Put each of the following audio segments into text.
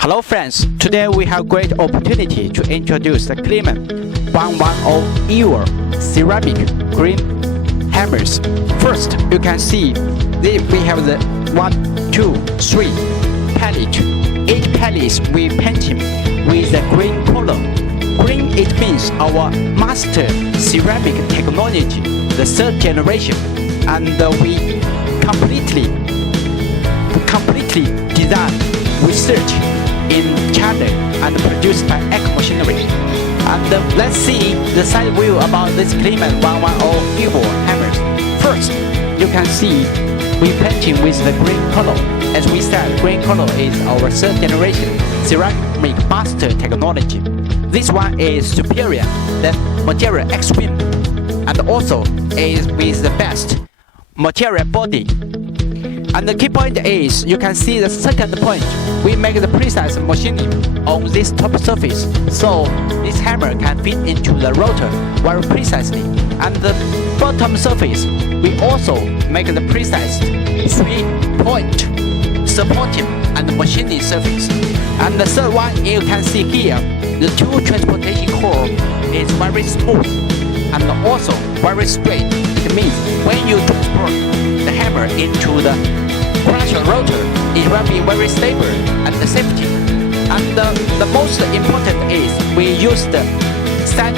Hello friends, today we have great opportunity to introduce the Kleemann MR110 Evo ceramic green hammers. First, you can see that we have the 1, 2, 3 palette. Each palette we painting with the green color. Green it means our master ceramic technology, the third generation, and we completely design, research in China and produced by Eco Machinery. And let's see the side view about this Kleemann MR110 Evo hammers. First, you can see we painting with the green color. As we said, green color is our third generation ceramic master technology. This one is superior than material extreme and also is with the best material body. And the key point is, you can see the second point, we make the precise machining on this top surface, so this hammer can fit into the rotor very precisely. And the bottom surface, we also make the precise 3-point supporting and machining surface. And the third one, you can see here, the two transportation core is very smooth and also very straight. It means when you transport the hammer into the crusher rotor, it will be very stable and safety. And the most important is we use the set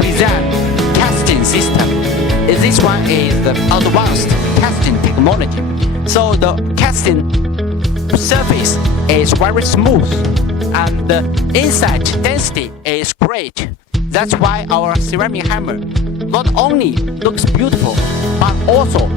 design casting system. This one is the advanced casting technology. So the casting surface is very smooth and the inside density is great. That's why our ceramic hammer not only looks beautiful but also